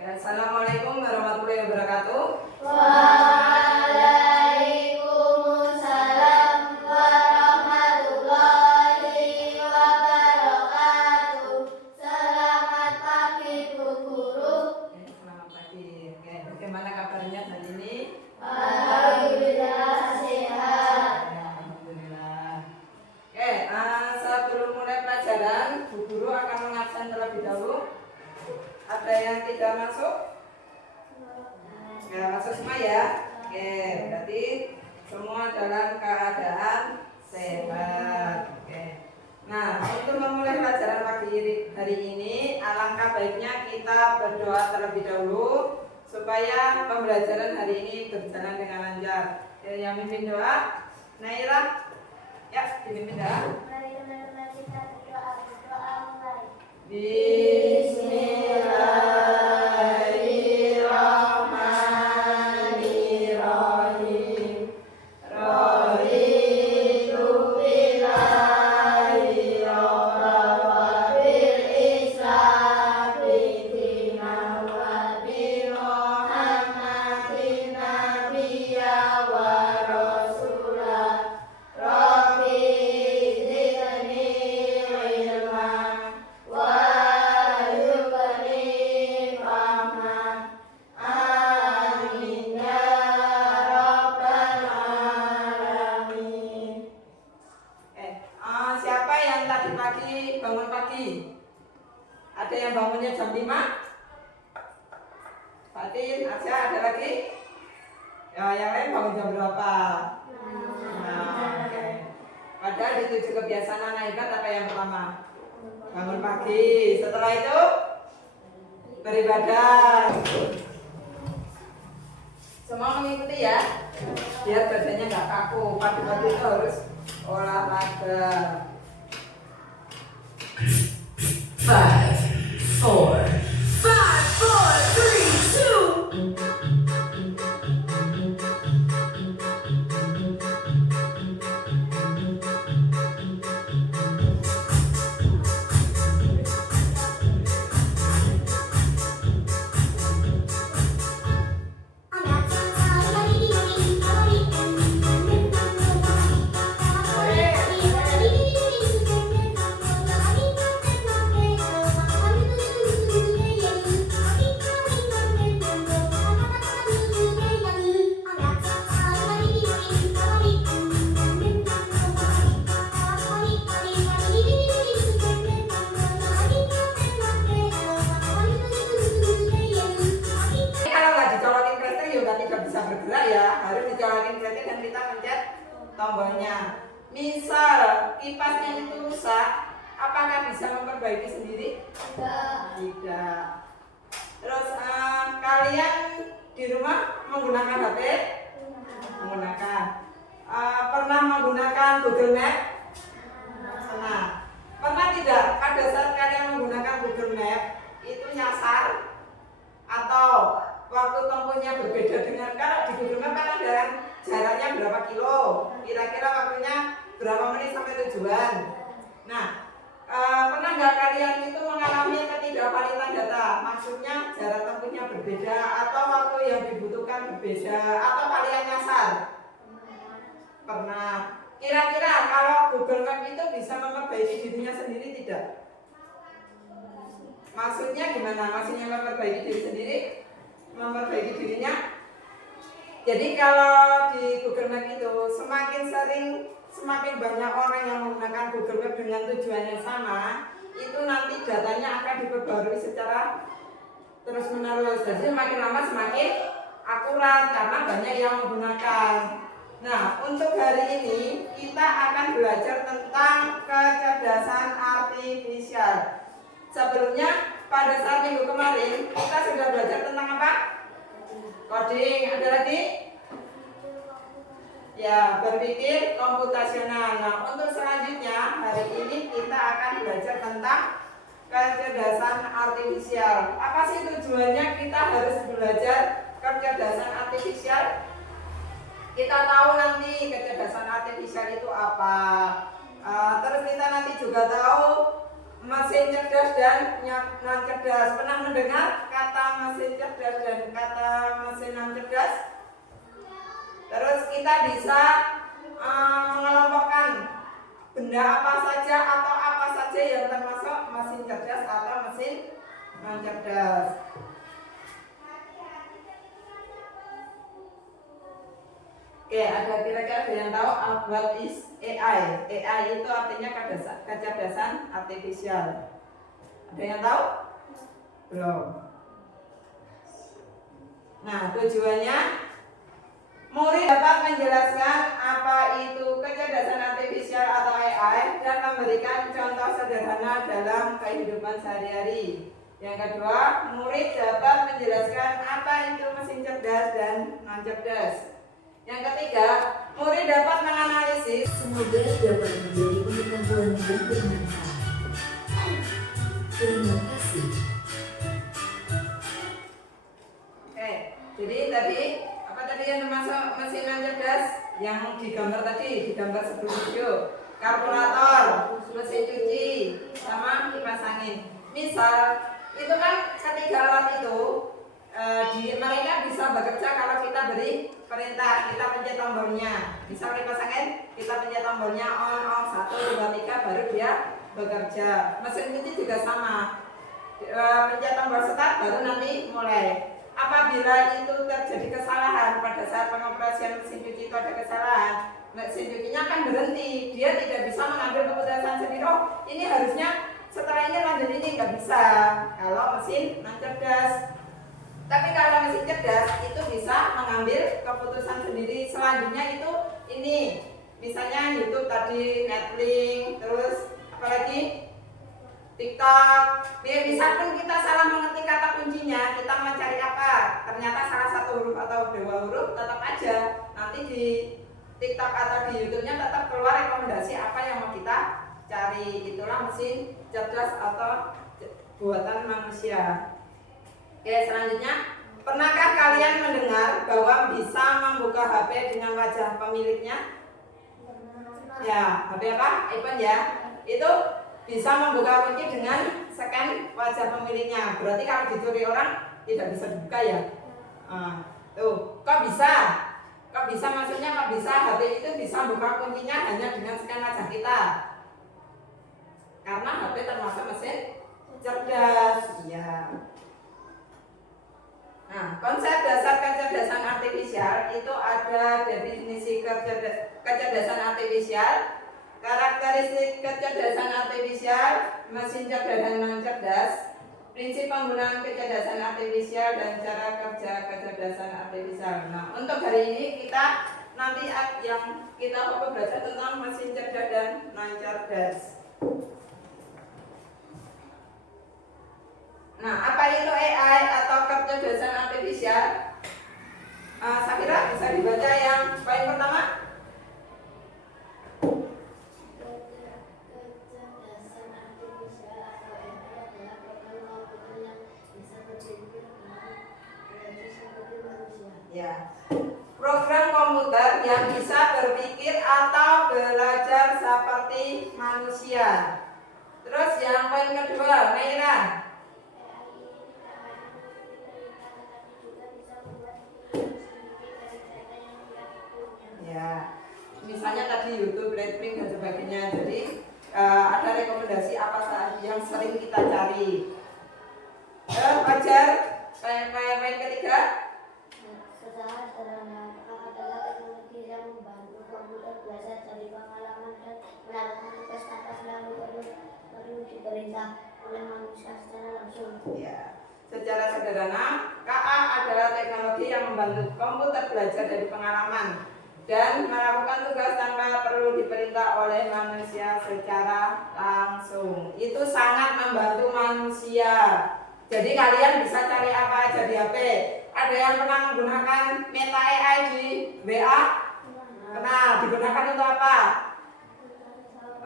Assalamualaikum warahmatullahi wabarakatuh. Waalaikumsalam warahmatullahi wabarakatuh. Selamat pagi Bu Guru. Selamat pagi. Bagaimana kabarnya hari ini? Alhamdulillah sehat. Alhamdulillah. Sebelum mulai pelajaran, Bu Guru akan mengabsen terlebih dahulu. Ada yang tidak masuk? Nggak masuk semua ya? Berarti semua dalam keadaan sehat. Nah, untuk memulai pelajaran pagi hari ini, alangkah baiknya kita berdoa terlebih dahulu supaya pembelajaran hari ini berjalan dengan lancar. Yang mimpin doa, Naira, ya, dipimpin doa. Mari teman-teman kita berdoa mulai. Bismillahirrahmanirrahim. Raditu billahi rabban wa bil Islam dinan wa bi Muhammadin nabiyya wa rasulah. Rabbi zidni ilma warzuqni fahma. Amin ya rabbal alamin. Siapa yang tadi pagi bangun pagi? Ada yang bangunnya jam 5? Fatin, Asia, ada lagi? Ya, yang lain bangun jam berapa? Oke. Padahal di 7 kebiasaan anak hebat apa yang pertama? Bangun pagi. Setelah itu beribadah. Semua mengikuti ya, biar badannya nggak kaku. Pagi-pagi itu harus olahraga. 5, 4, 3, 2. Bergerak ya, harus dicolokin berarti dan kita pencet tombolnya. Misal kipasnya itu rusak, apakah bisa memperbaiki sendiri? Tidak. Terus kalian di rumah menggunakan HP? Menggunakan. Pernah menggunakan Google Map? Pernah. Pernah tidak pada saat kalian menggunakan Google Map itu nyasar atau waktu tempuhnya berbeda dengan kalau di Google Map kan ada jaraknya berapa kilo, kira-kira waktunya berapa menit sampai tujuan. Nah, pernah nggak kalian itu mengalami ketidakvalidan data? Maksudnya jarak tempuhnya berbeda atau waktu yang dibutuhkan berbeda atau kalian nyasar? Pernah. Kira-kira kalau Google Map itu bisa memperbaiki dirinya sendiri tidak? Maksudnya gimana? Maksudnya memperbaiki diri sendiri? Memperbaiki dirinya. Jadi kalau di Google Map itu semakin banyak orang yang menggunakan Google Map dengan tujuan yang sama, itu nanti datanya akan diperbarui secara terus menerus. Jadi semakin lama semakin akurat karena banyak yang menggunakan. Nah, untuk hari ini kita akan belajar tentang kecerdasan artifisial. Sebelumnya pada saat minggu kemarin kita sudah belajar tentang apa? Coding. Ada lagi? Ya, berpikir komputasional. Nah, untuk selanjutnya hari ini kita akan belajar tentang kecerdasan artifisial. Apa sih tujuannya kita harus belajar kecerdasan artifisial? Kita tahu nanti kecerdasan artifisial itu apa. Terus kita nanti juga tahu mesin cerdas dan non cerdas. Pernah mendengar kata mesin cerdas dan kata mesin non cerdas? Terus kita bisa mengelompokkan benda apa saja atau apa saja yang termasuk mesin cerdas atau mesin non cerdas. Oke, ada kira-kira ada yang tahu what is AI? AI itu artinya kecerdasan artifisial. Ada yang tahu? Belum. Nah, tujuannya murid dapat menjelaskan apa itu kecerdasan artifisial atau AI dan memberikan contoh sederhana dalam kehidupan sehari-hari. Yang kedua, murid dapat menjelaskan apa itu mesin cerdas dan non cerdas. Yang ketiga, murid dapat menganalisis. Semoga dapat menjadi pengetahuan yang bermanfaat. Terima kasih. Oke, jadi tadi apa tadi yang termasuk mesin non cerdas yang digambar tadi, digambar sebelum video. Karburator, mesin cuci, sama kipas angin. Misal, itu kan ketiga alat itu mereka bisa bekerja kalau kita beri perintah, kita pencet tombolnya. Misal kipas angin, kita pencet tombolnya on, 1, 2, 3 baru dia bekerja. Mesin cuci juga sama, pencet tombol start baru nanti mulai. Apabila itu terjadi kesalahan pada saat pengoperasian mesin cuci itu ada kesalahan, mesin cucinya akan berhenti, dia tidak bisa mengambil keputusan sendiri. Oh, ini harusnya setelah ini lanjut ini, nggak bisa kalau mesin non cerdas. Tapi kalau mesin cerdas itu bisa mengambil keputusan sendiri. Selanjutnya itu ini, misalnya YouTube tadi, Netflix, terus apalagi TikTok. Bisa pun kita salah mengetik kata kuncinya, kita mencari apa, ternyata salah satu huruf atau dua huruf, tetap aja nanti di TikTok atau di YouTube-nya tetap keluar rekomendasi apa yang mau kita cari. Itulah mesin cerdas atau buatan manusia. Oke, selanjutnya, pernahkah kalian mendengar bahwa bisa membuka HP dengan wajah pemiliknya? Ya, HP apa? iPhone ya. Itu bisa membuka kunci dengan scan wajah pemiliknya. Berarti kalau dicuri orang tidak bisa dibuka ya. Tuh, kok bisa? Kok bisa maksudnya kok bisa HP itu bisa buka kuncinya hanya dengan scan wajah kita? Karena HP termasuk mesin cerdas. Ya. Nah, konsep dasar kecerdasan artifisial itu ada definisi kecerdasan artifisial, karakteristik kecerdasan artifisial, mesin cerdas dan non cerdas, prinsip penggunaan kecerdasan artifisial dan cara kerja kecerdasan artifisial. Nah, untuk hari ini kita nanti yang kita fokus belajar tentang mesin cerdas dan non cerdas. Nah, apa itu AI atau kecerdasan artifisial? Saya kira bisa dibaca yang poin pertama. Kecerdasan artifisial atau AI adalah program komputer yang bisa berpikir dengan kreatif seperti manusia. Ya. Program komputer yang bisa berpikir atau belajar seperti manusia. Terus yang poin kedua, Naira. Ya, misalnya tadi YouTube, Netflix dan sebagainya. Jadi ada rekomendasi apa saja yang sering kita cari. Wajar. Poin ketiga. Secara sederhana adalah teknologi yang membantu komputer belajar dari pengalaman dan melakukan tugas tanpa selalu perlu diperintah oleh manusia secara langsung. Ya. Secara sederhana, KA adalah teknologi yang membantu komputer belajar dari pengalaman dan melakukan tugas tanpa perlu diperintah oleh manusia secara langsung. Itu sangat membantu manusia. Jadi kalian bisa cari apa aja di HP. Ada yang pernah menggunakan Meta AI di WA? Kenal, digunakan untuk apa?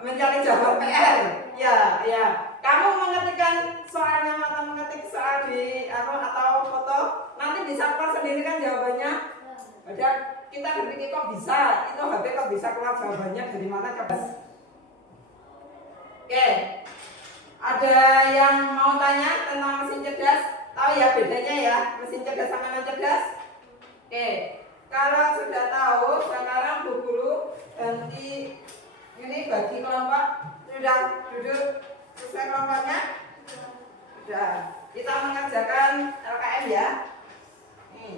Mencari jawaban PR. Ya. Kamu mengetikkan soalnya atau mengetik soal di atau foto, nanti bisa keluar sendiri kan jawabannya. Ada kita berpikir kok bisa, itu HP kok bisa keluar jawabannya dari mana coba. Oke. Ada yang mau tanya tentang mesin cerdas? Tahu ya bedanya ya mesin cerdas sama non cerdas? Oke, kalau sudah tahu, sekarang Bu Guru ganti ini bagi kelompok. Sudah duduk sesuai kelompoknya? Sudah. Kita mengerjakan LKM ya. Nih.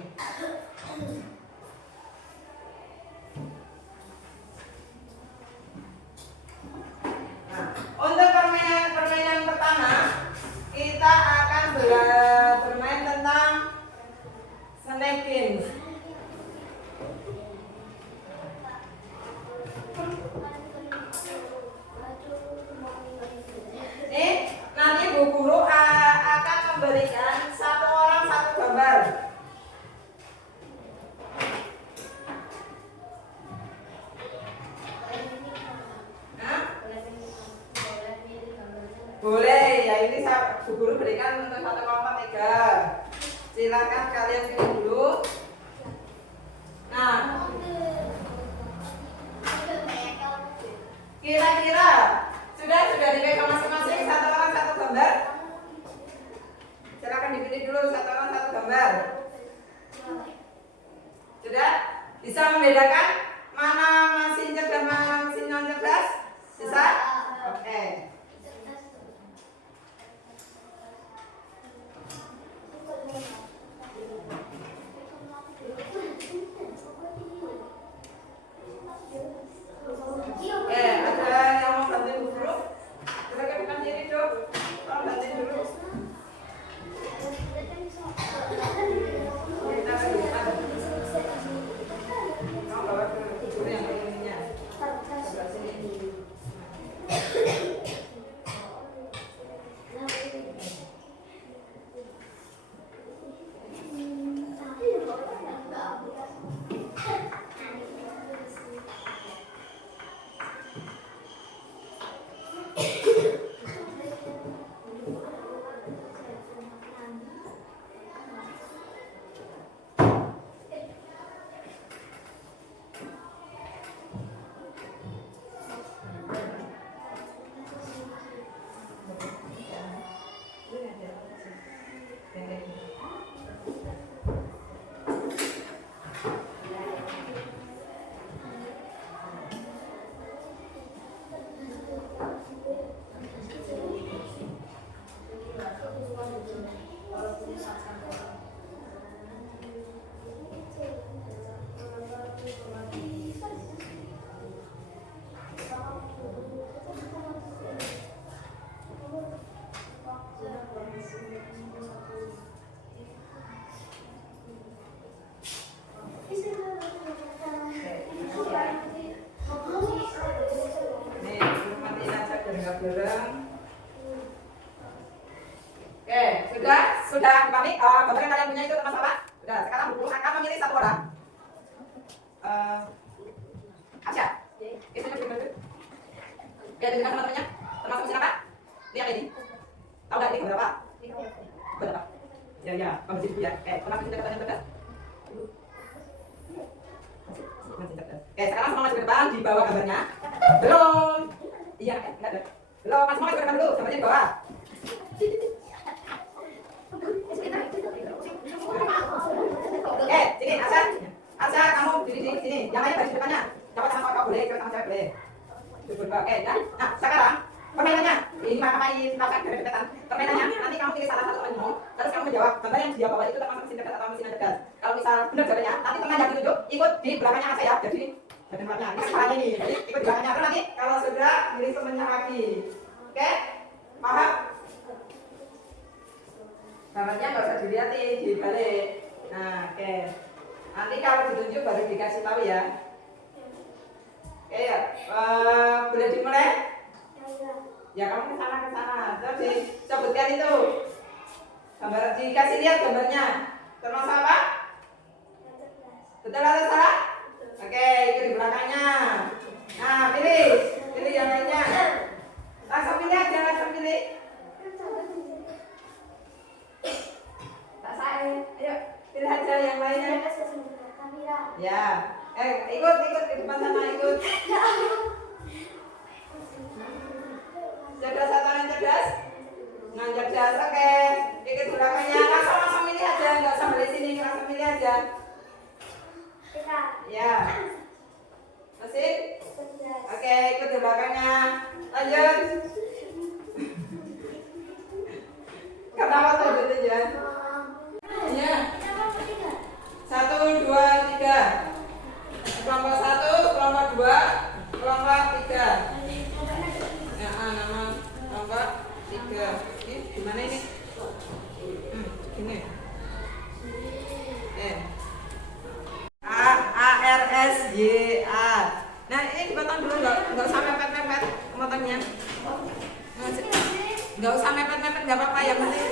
Nah, untuk permainan pertama kita akan bermain tentang snake games. Ini nanti Bu Guru akan memberikan satu orang satu gambar. Hah? Boleh, ya ini Bu Guru berikan untuk satu kelompok 3. Silakan kalian pilih dulu. Nah, kira-kira sudah dipegang masing-masing satu orang satu gambar. Silakan dipilih dulu satu orang satu gambar. Sudah bisa membedakan mana mesin cerdas mana mesin non cerdas? Bisa? Oke. Ada yang mau bantuin Bu Guru? Silakan bukan diri dulu. Tolong bantuin dulu. Kita berikan. Mau bawa ke Bu Guru yang ininya. Sebelah sini. Sudah kami gambar yang kalian punya itu teman-teman. Sudah, sekarang Bu Guru akan memilih satu orang. Asya, itu juga ya dengan teman-temannya, termasuk mesin apa? Lihat ini. Tahu nggak ini gambar apa? Berapa? Ya, kamu sih ya. Termasuk mesin cerdas yang cerdas. Oke, sekarang semua maju ke depan, di bawah gambarnya. Belum. Iya, enggak ada. Belum, mas semua maju ke depan dulu, gambarnya di bawah. Sini, Asya, kamu diri sini. Yang lainnya baris depannya. Coba sama kau boleh, coba sama cewek boleh. Oke, dan nah sekarang permainannya ini ngapain? Tahu dari deketan. Permainannya nanti kamu pilih salah satu orang ini, terus kamu menjawab gambar yang dia bawa itu termasuk mesin cerdas atau mesin non cerdas. Kalau misal benar jawabannya, nanti teman yang ditunjuk ikut di belakangnya saya. Jadi belakangnya ini kepalanya ini, jadi ikut di belakangnya. Terus nanti kalau sudah pilih temannya lagi. Oke, paham? Gambarnya nggak usah dilihat dibalik. Nah, oke. Nanti kalau ditunjuk baru dikasih tahu ya. Oke ya, boleh dimulai? Ya kamu ke sana. Terus disebutkan itu. Gambar dikasih lihat gambarnya. Termasuk apa? Betul atau salah? Oke, itu di belakangnya. Nah, pilih yang lainnya. Langsung pilih aja, langsung pilih. Tak saya, ayo pilih aja yang lainnya. Ya, ikut di depan sana ikut. Cerdas atau non cerdas? cerdas. Oke, dikit belakangnya. Langsung milih aja, nggak usah balik sini, langsung milih aja. Ya. Masih? Oke, ikut di belakangnya. Lanjut. Kenapa tuh aja? Ya. 1, 2, 3. Kelompok 1, kelompok 2, kelompok 3. Ya, nama kelompok 3. Ini gimana ini? Gini. A. Nah, ini dipotong dulu, nggak usah mepet-mepet potongnya. Nggak usah mepet-mepet, nggak apa-apa, yang penting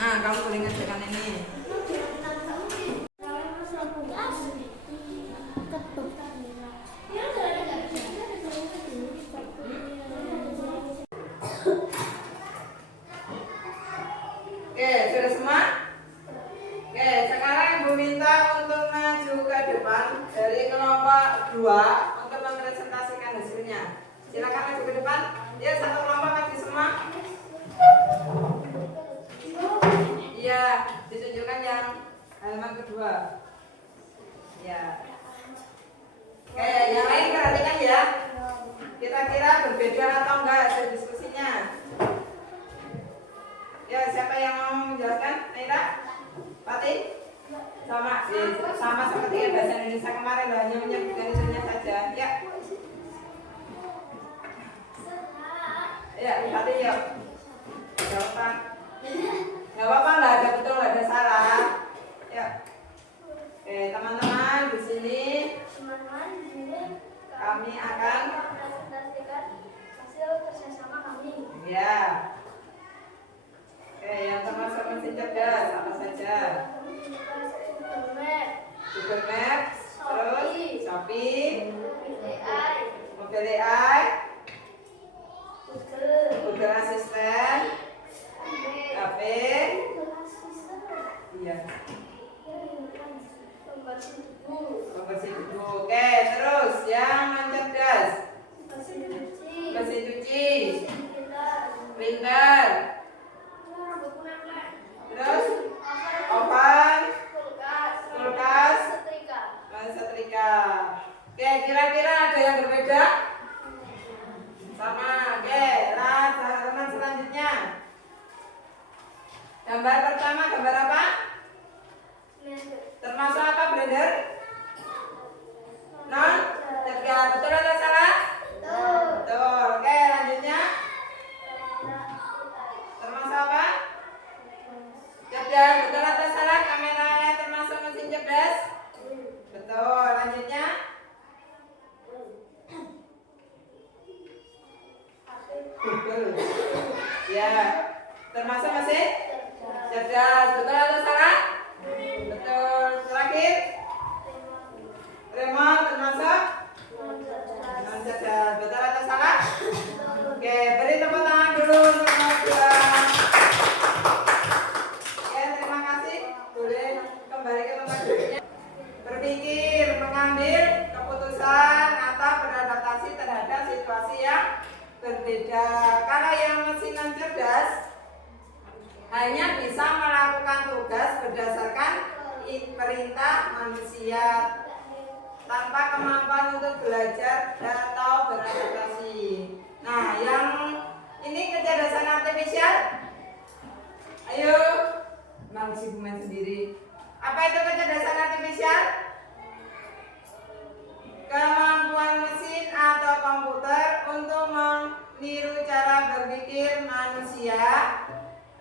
nah, kamu boleh ngerjakan ini. Oke, sudah semua? Oke, sekarang Ibu minta untuk maju ke depan dari kelompok 2 untuk mempresentasikan hasilnya. Silakan maju ke depan. Ya, satu kelompok maju semua. Iya, ditunjukkan yang halaman kedua. Ya. Oke, yang lain perhatikan ya. Kira-kira berbeda atau enggak hasil diskusinya? Ya, siapa yang mau menjelaskan? Naira? Fatih? Sama seperti yang bahasa Indonesia kemarin, hanya menyebutkan itunya saja. Ya. Ya, Fatih yuk. Jawaban. Gak apa-apa, nggak ada betul, nggak ada salah. Ya. Oke, teman-teman di sini kami akan mempresentasikan hasil kerjasama kami. ya. Oke, yang termasuk mesin cerdas apa saja? Google Maps, terus Shopee, mobil AI, Google Assistant, HP, iya, pembersih debu. Oke, terus yang mencerdas, mesin cuci, printer, terus oven, kulkas, setrika. Oke, kira-kira ada yang berbeda? Sama. Oke, teman selanjutnya. Gambar pertama, gambar apa? Termasuk apa, blender? Non? Cerdas. Betul atau salah? Betul. Oke, lanjutnya. Termasuk apa? Cerdas. Betul atau salah? Kameranya termasuk mesin cerdas? Betul. Lanjutnya. Google. Ya. Termasuk mesin cerdas. Betul atau salah? Betul. Terakhir. Remote termasuk non cerdas. Betul atau salah? Oke, beri tepuk tangan dulu untuk semua. Ya, terima kasih. Boleh kembali ke tempat duduknya. Berpikir, mengambil keputusan atau beradaptasi terhadap situasi yang berbeda. Kalau yang mesin non cerdas hanya bisa melakukan tugas berdasarkan perintah manusia tanpa kemampuan untuk belajar atau beradaptasi. Nah, yang ini kecerdasan artifisial. Ayo, manusia main sendiri. Apa itu kecerdasan artifisial? Kemampuan mesin atau komputer untuk meniru cara berpikir manusia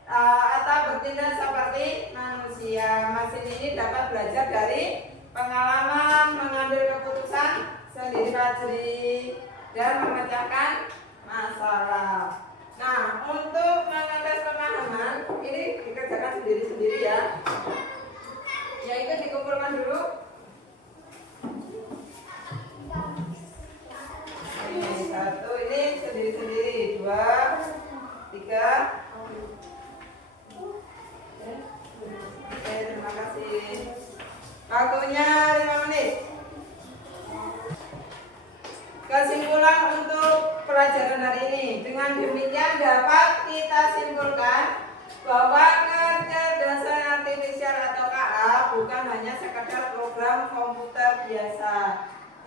atau bertindak seperti manusia. Mesin ini dapat belajar dari pengalaman, mengambil keputusan sendiri dan memecahkan masalah. Nah, untuk mengetes pemahaman ini dikerjakan sendiri-sendiri ya. Yaitu dikumpulkan dulu. Ini 1, ini sendiri-sendiri, 2, 3. Oke, terima kasih. Waktunya 5 menit. Kesimpulan untuk pelajaran hari ini dengan demikian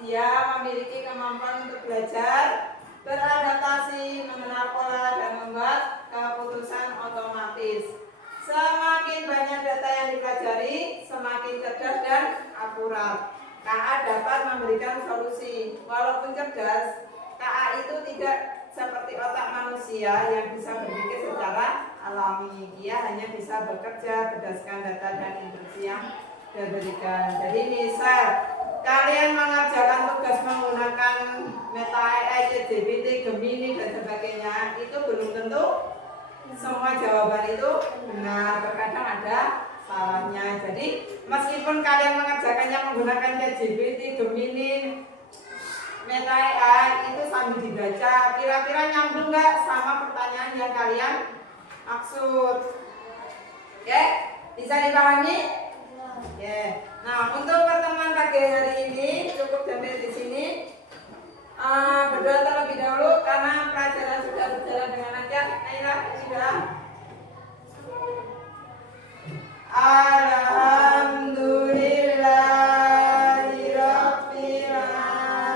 dia memiliki kemampuan untuk belajar, beradaptasi, mengenal pola, dan membuat keputusan otomatis. Semakin banyak data yang dipelajari, semakin cerdas dan akurat. KA dapat memberikan solusi. Walaupun cerdas, KA itu tidak seperti otak manusia yang bisa berpikir secara alami. Dia hanya bisa bekerja berdasarkan data dan instruksi yang diberikan. Jadi misal kalian mengerjakan tugas menggunakan Meta AI, ChatGPT, Gemini dan sebagainya, itu belum tentu semua jawaban itu benar, terkadang ada salahnya. Jadi meskipun kalian mengerjakannya menggunakan ChatGPT, Gemini, Meta AI, itu sambil dibaca, kira-kira nyambung nggak sama pertanyaan yang kalian maksud? Oke, bisa dipahami? Oke. Nah, untuk pertemuan pagi hari ini cukup sampai di sini. Berdoa terlebih dahulu karena pelajaran sudah berjalan dengan lancar. Ayolah, sudah. Alhamdulillahirabbil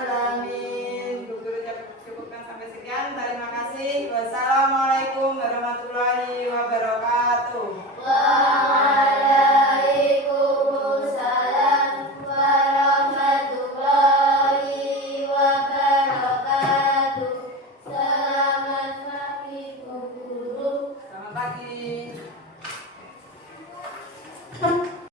alamin. Bu Guru cukupkan sampai sekian. Terima kasih. Wassalamualaikum warahmatullahi wabarakatuh. Waalaikumsalam warahmatullahi wabarakatuh. Selamat pagi, Bu Guru. Selamat pagi.